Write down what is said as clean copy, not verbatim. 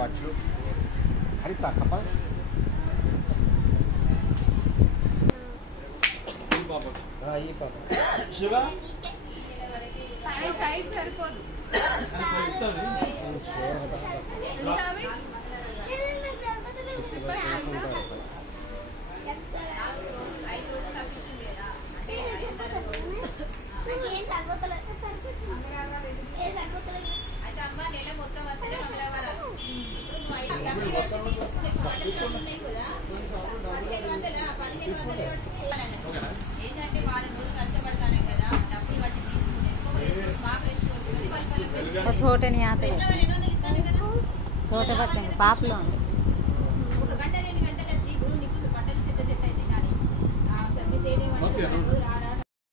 baju hari tak apa ini papa ini papa sudah size సరిపోదు छोटे नहीं आते, छोटे बच्चे पाप लो।